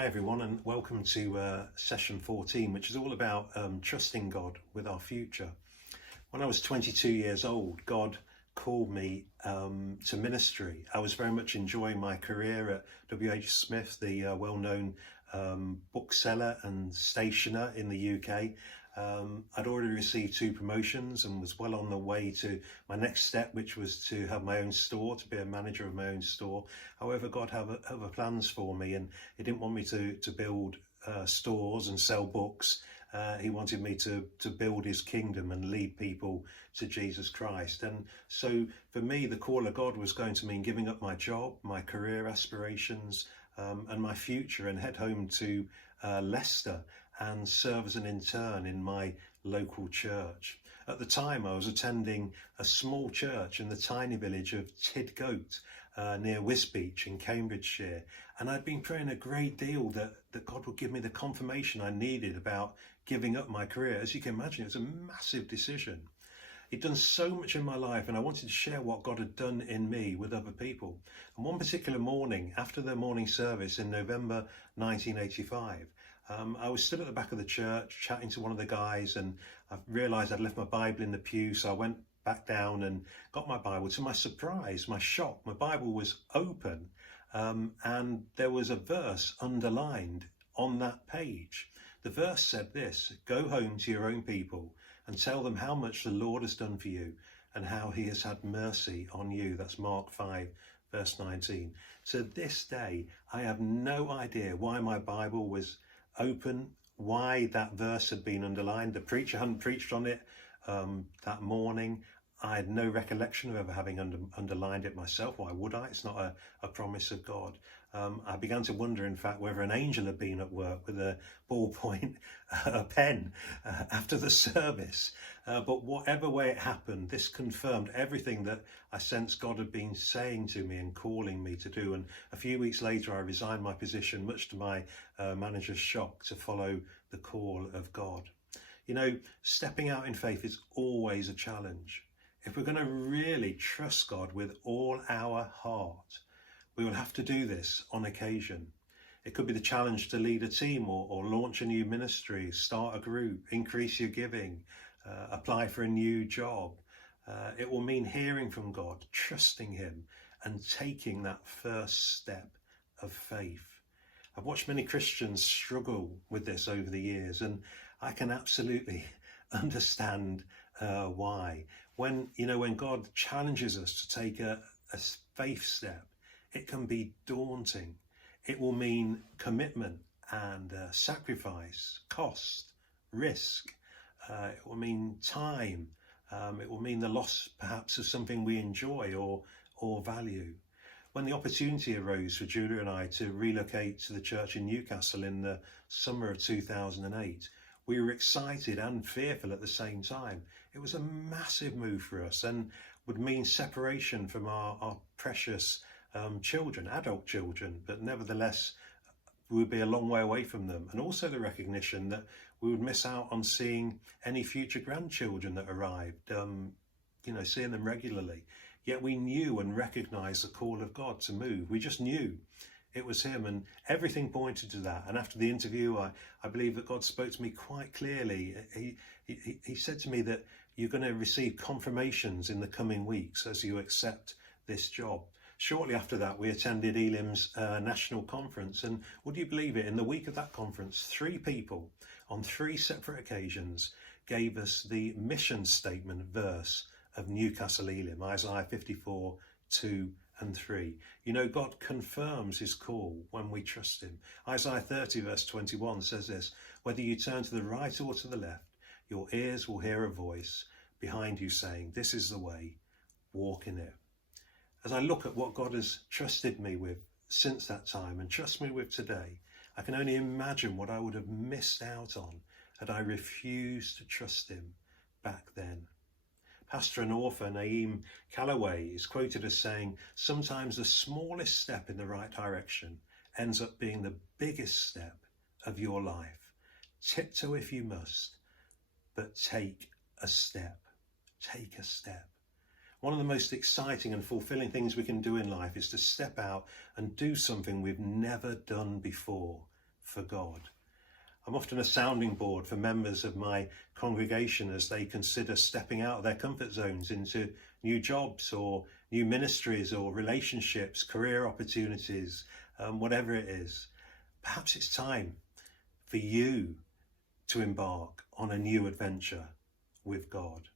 Hi everyone, and welcome to session 14, which is all about trusting God with our future. When I was 22 years old, God called me to ministry. I was very much enjoying my career at W.H. Smith, the well-known bookseller and stationer in the UK. I'd already received 2 promotions and was well on the way to my next step, which was to have my own store, to be a manager of my own store. However, God had other plans for me, and He didn't want me to build stores and sell books. He wanted me to build His kingdom and lead people to Jesus Christ. And so for me, the call of God was going to mean giving up my job, my career aspirations, and my future, and head home to Leicester and serve as an intern in my local church. At the time, I was attending a small church in the tiny village of Tidgoat near Wisbech in Cambridgeshire, and I'd been praying a great deal that God would give me the confirmation I needed about giving up my career. As you can imagine, it was a massive decision. He'd done so much in my life, and I wanted to share what God had done in me with other people. And one particular morning, after the morning service in November 1985, I was stood at the back of the church chatting to one of the guys, and I realised I'd left my Bible in the pew, so I went back down and got my Bible. To my surprise, my shock, my Bible was open, and there was a verse underlined on that page. The verse said this: "Go home to your own people and tell them how much the Lord has done for you and how He has had mercy on you." That's Mark 5, verse 19. To this day, I have no idea why my Bible was open, why that verse had been underlined. The preacher hadn't preached on it that morning. I had no recollection of ever having underlined it myself. Why would I? It's not a promise of God. I began to wonder, in fact, whether an angel had been at work with a ballpoint pen after the service. But whatever way it happened, this confirmed everything that I sensed God had been saying to me and calling me to do. And a few weeks later, I resigned my position, much to my manager's shock, to follow the call of God. You know, stepping out in faith is always a challenge. If we're going to really trust God with all our heart, we will have to do this on occasion. It could be the challenge to lead a team or launch a new ministry, start a group, increase your giving, apply for a new job. It will mean hearing from God, trusting Him, and taking that first step of faith. I've watched many Christians struggle with this over the years, and I can absolutely understand why. When God challenges us to take a faith step, it can be daunting. It will mean commitment and sacrifice, cost, risk. It will mean time. It will mean the loss, perhaps, of something we enjoy or value. When the opportunity arose for Julia and I to relocate to the church in Newcastle in the summer of 2008, we were excited and fearful at the same time. It was a massive move for us and would mean separation from our precious children, adult children, but nevertheless we would be a long way away from them. And also the recognition that we would miss out on seeing any future grandchildren that arrived, seeing them regularly. Yet we knew and recognised the call of God to move. We just knew it was Him, and everything pointed to that. And after the interview, I believe that God spoke to me quite clearly. He said to me that you're going to receive confirmations in the coming weeks as you accept this job. Shortly after that, we attended Elim's national conference, and would you believe it, in the week of that conference, 3 people on 3 separate occasions gave us the mission statement verse of Newcastle Elim, Isaiah 54, 2 and 3. You know, God confirms His call when we trust Him. Isaiah 30 verse 21 says this: "Whether you turn to the right or to the left, your ears will hear a voice behind you saying, 'This is the way, walk in it.'" As I look at what God has trusted me with since that time and trusts me with today, I can only imagine what I would have missed out on had I refused to trust Him back then. Pastor and author Naeem Callaway is quoted as saying, "Sometimes the smallest step in the right direction ends up being the biggest step of your life. Tiptoe if you must, but take a step. Take a step." One of the most exciting and fulfilling things we can do in life is to step out and do something we've never done before. for God. I'm often a sounding board for members of my congregation as they consider stepping out of their comfort zones into new jobs or new ministries or relationships, career opportunities, whatever it is. Perhaps it's time for you to embark on a new adventure with God.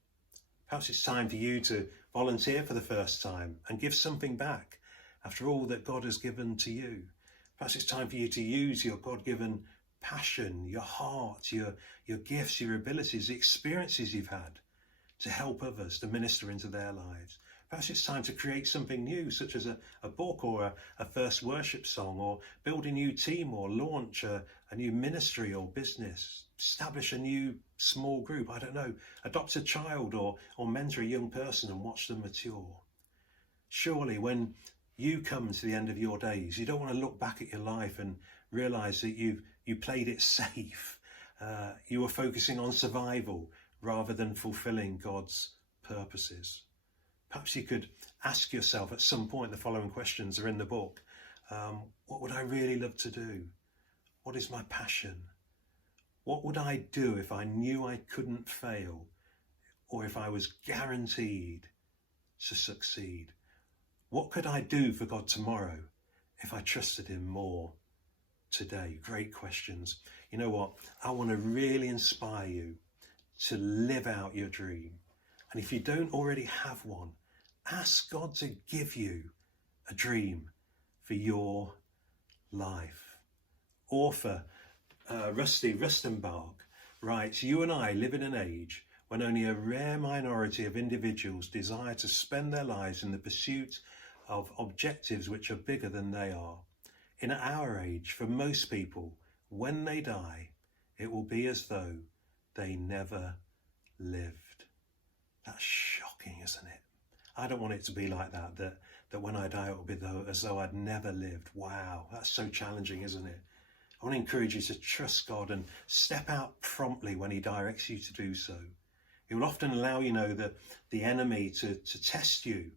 Perhaps it's time for you to volunteer for the first time and give something back after all that God has given to you. Perhaps it's time for you to use your God-given passion, your heart, your gifts, your abilities, the experiences you've had to help others, to minister into their lives. Perhaps it's time to create something new, such as a book or a first worship song, or build a new team, or launch a new ministry or business, establish a new small group, I don't know, adopt a child or mentor a young person and watch them mature. Surely when you come to the end of your days, you don't want to look back at your life and realise that you played it safe. You were focusing on survival rather than fulfilling God's purposes. Perhaps you could ask yourself at some point, the following questions are in the book. What would I really love to do? What is my passion? What would I do if I knew I couldn't fail, or if I was guaranteed to succeed? What could I do for God tomorrow if I trusted him more today? Great questions. You know what? I want to really inspire you to live out your dream. And if you don't already have one, ask God to give you a dream for your life. Author Rusty Rustenbach writes, "You and I live in an age when only a rare minority of individuals desire to spend their lives in the pursuit of objectives which are bigger than they are. In our age, for most people, when they die, it will be as though they never lived." That's shocking, isn't it? I don't want it to be like that when I die, it will be as though I'd never lived. Wow, that's so challenging, isn't it? I want to encourage you to trust God and step out promptly when he directs you to do so. He will often allow, the enemy to test you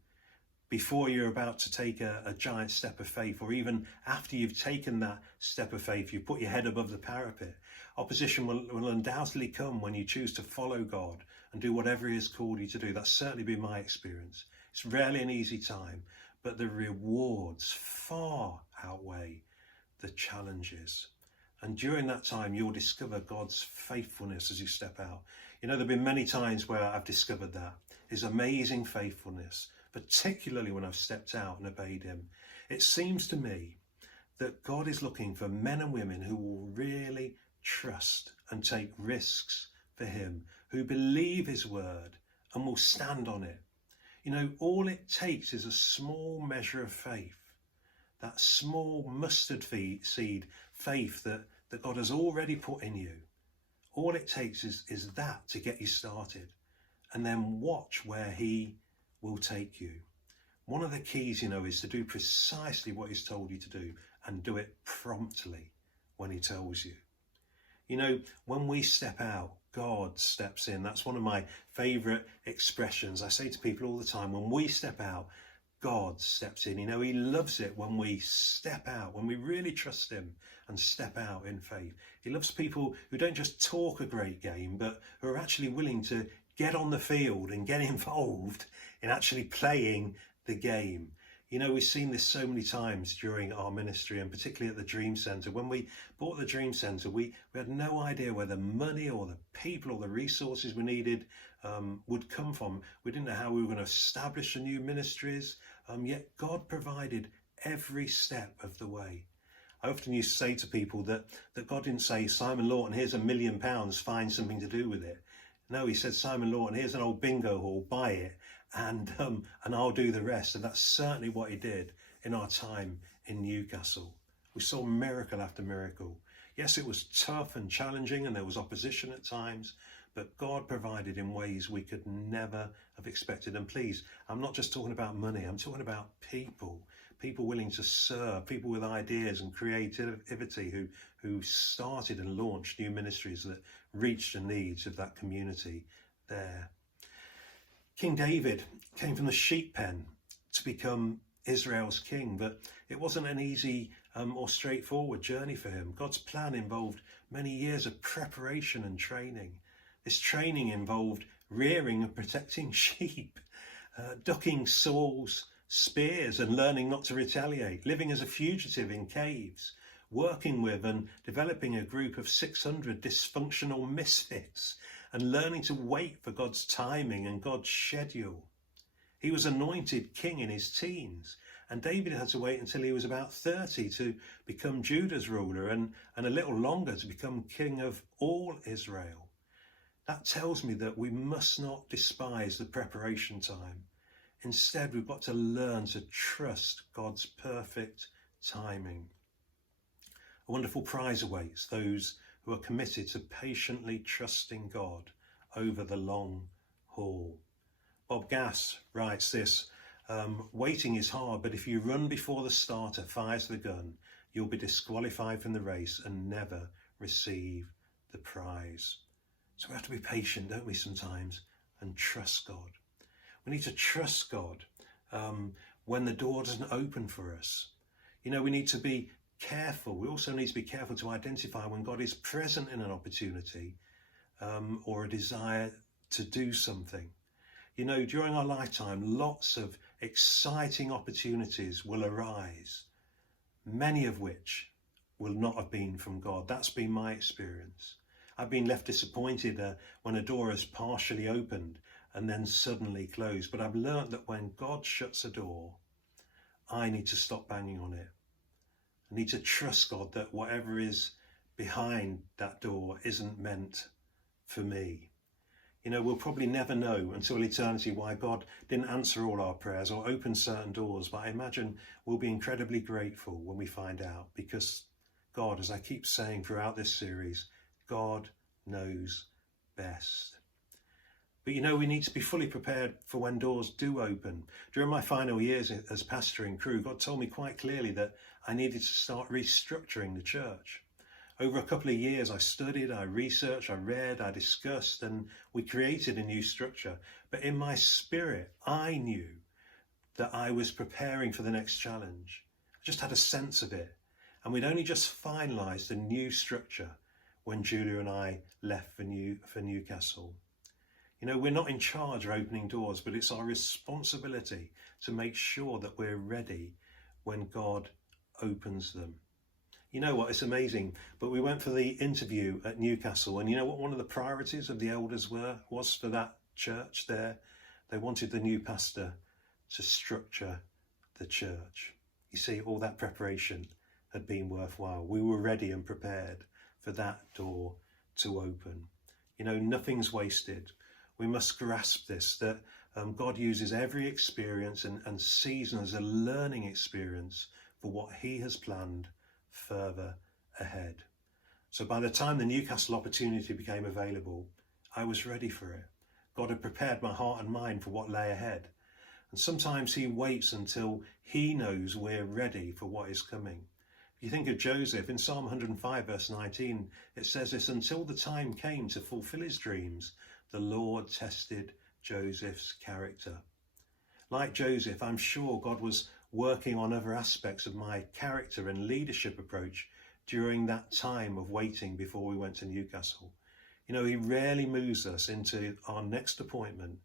before you're about to take a giant step of faith, or even after you've taken that step of faith, you put your head above the parapet. Opposition will undoubtedly come when you choose to follow God and do whatever he has called you to do. That's certainly been my experience. It's rarely an easy time, but the rewards far outweigh the challenges. And during that time, you'll discover God's faithfulness as you step out. There have been many times where I've discovered that, his amazing faithfulness, particularly when I've stepped out and obeyed him. It seems to me that God is looking for men and women who will really trust and take risks for him, who believe his word and will stand on it. All it takes is a small measure of faith, that small mustard seed faith that God has already put in you. All it takes is that to get you started, and then watch where he will take you. One of the keys, is to do precisely what he's told you to do, and do it promptly when he tells you. When we step out, God steps in. That's one of my favourite expressions. I say to people all the time, when we step out, God steps in. He loves it when we step out, when we really trust him and step out in faith. He loves people who don't just talk a great game, but who are actually willing to get on the field and get involved in actually playing the game. We've seen this so many times during our ministry, and particularly at the Dream Centre. When we bought the Dream Centre, we had no idea where the money or the people or the resources we needed would come from. We didn't know how we were going to establish the new ministries, yet God provided every step of the way. I often used to say to people that God didn't say, "Simon Lawton, here's £1 million, find something to do with it." No, he said, "Simon Lawton, here's an old bingo hall, buy it, and I'll do the rest." And that's certainly what he did in our time in Newcastle. We saw miracle after miracle. Yes, it was tough and challenging, and there was opposition at times, but God provided in ways we could never have expected. And please, I'm not just talking about money, I'm talking about people willing to serve, people with ideas and creativity who started and launched new ministries that reached the needs of that community there. King David came from the sheep pen to become Israel's king, but it wasn't an easy or straightforward journey for him. God's plan involved many years of preparation and training. This training involved rearing and protecting sheep, ducking Saul's spears and learning not to retaliate, living as a fugitive in caves, working with and developing a group of 600 dysfunctional misfits, and learning to wait for God's timing and God's schedule. He was anointed king in his teens, and David had to wait until he was about 30 to become Judah's ruler, and a little longer to become king of all Israel. That tells me that we must not despise the preparation time. Instead, we've got to learn to trust God's perfect timing. A wonderful prize awaits those who are committed to patiently trusting God over the long haul. Bob Gass writes this, waiting is hard, but if you run before the starter fires the gun, you'll be disqualified from the race and never receive the prize. So we have to be patient, don't we, sometimes, and trust God. We need to trust God when the door doesn't open for us. You know, we need to be careful. We also need to be careful to identify when God is present in an opportunity or a desire to do something. You know, during our lifetime, lots of exciting opportunities will arise, many of which will not have been from God. That's been my experience. I've been left disappointed when a door has partially opened and then suddenly closed. But I've learned that when God shuts a door, I need to stop banging on it. I need to trust God that whatever is behind that door isn't meant for me. You know, we'll probably never know until eternity why God didn't answer all our prayers or open certain doors, but I imagine we'll be incredibly grateful when we find out, because God, as I keep saying throughout this series, God knows best. But you know, we need to be fully prepared for when doors do open. During my final years as pastor in Crewe, God told me quite clearly that I needed to start restructuring the church. Over a couple of years, I studied, I researched, I read, I discussed, and we created a new structure. But in my spirit, I knew that I was preparing for the next challenge. I just had a sense of it. And we'd only just finalised a new structure when Julia and I left for Newcastle. You know, we're not in charge of opening doors, but it's our responsibility to make sure that we're ready when God opens them. You know what, it's amazing, but we went for the interview at Newcastle, and you know what one of the priorities of the elders was for that church there? They wanted the new pastor to structure the church. You see, all that preparation had been worthwhile. We were ready and prepared for that door to open. You know, nothing's wasted. We must grasp this, that God uses every experience and season as a learning experience for what he has planned further ahead. So by the time the Newcastle opportunity became available, I was ready for it. God had prepared my heart and mind for what lay ahead. And sometimes he waits until he knows we're ready for what is coming. If you think of Joseph, in Psalm 105 verse 19, it says this, until the time came to fulfill his dreams, the Lord tested Joseph's character. Like Joseph, I'm sure God was working on other aspects of my character and leadership approach during that time of waiting before we went to Newcastle. You know, he rarely moves us into our next appointment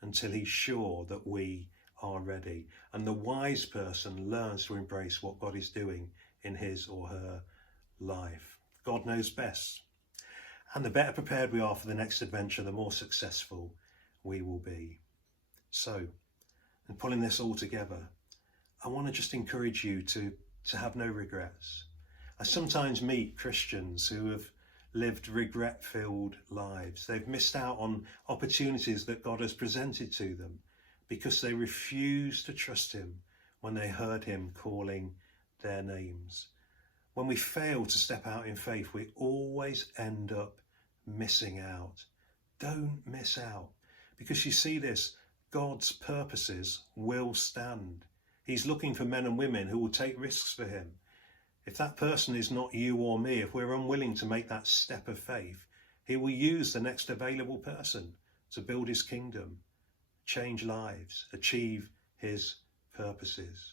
until he's sure that we are ready. And the wise person learns to embrace what God is doing in his or her life. God knows best. And the better prepared we are for the next adventure, the more successful we will be. So, in pulling this all together, I want to just encourage you to have no regrets. I sometimes meet Christians who have lived regret-filled lives. They've missed out on opportunities that God has presented to them because they refused to trust him when they heard him calling their names. When we fail to step out in faith, we always end up missing out. Don't miss out, because you see this, God's purposes will stand. He's looking for men and women who will take risks for him. If that person is not you or me, if we're unwilling to make that step of faith, he will use the next available person to build his kingdom, change lives, achieve his purposes.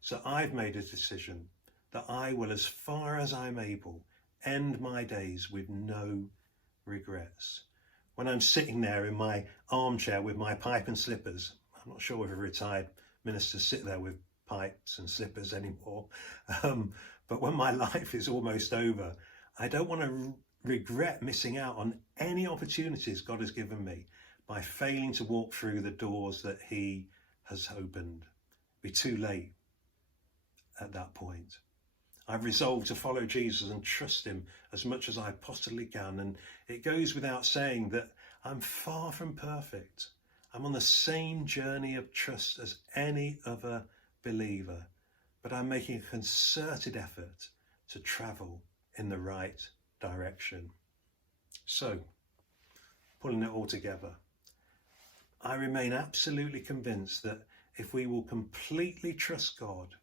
So I've made a decision that I will, as far as I'm able, end my days with no regrets. When I'm sitting there in my armchair with my pipe and slippers, I'm not sure if retired ministers sit there with pipes and slippers anymore, but when my life is almost over, I don't want to regret missing out on any opportunities God has given me by failing to walk through the doors that he has opened. Be too late at that point. I've resolved to follow Jesus and trust him as much as I possibly can. And it goes without saying that I'm far from perfect. I'm on the same journey of trust as any other believer, but I'm making a concerted effort to travel in the right direction. So, pulling it all together, I remain absolutely convinced that if we will completely trust God,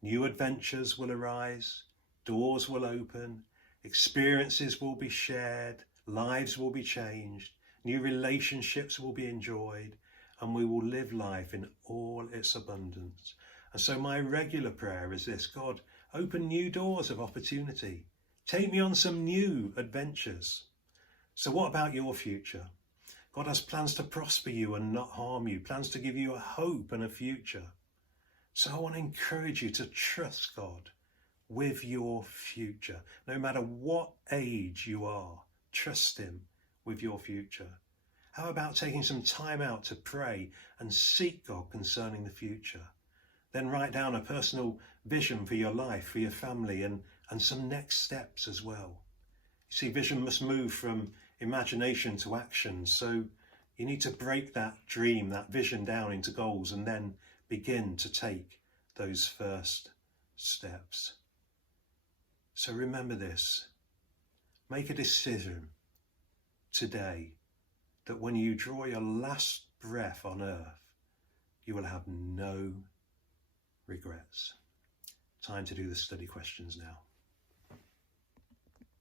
new adventures will arise, doors will open, experiences will be shared, lives will be changed, new relationships will be enjoyed, and we will live life in all its abundance. And so my regular prayer is this: God, open new doors of opportunity. Take me on some new adventures. So what about your future? God has plans to prosper you and not harm you, plans to give you a hope and a future. So I want to encourage you to trust God with your future. No matter what age you are, trust him with your future. How about taking some time out to pray and seek God concerning the future? Then write down a personal vision for your life, for your family, and some next steps as well. You see, vision must move from imagination to action. So you need to break that dream, that vision down into goals, and then begin to take those first steps. So remember this: make a decision today that when you draw your last breath on earth, you will have no regrets. Time to do the study questions now.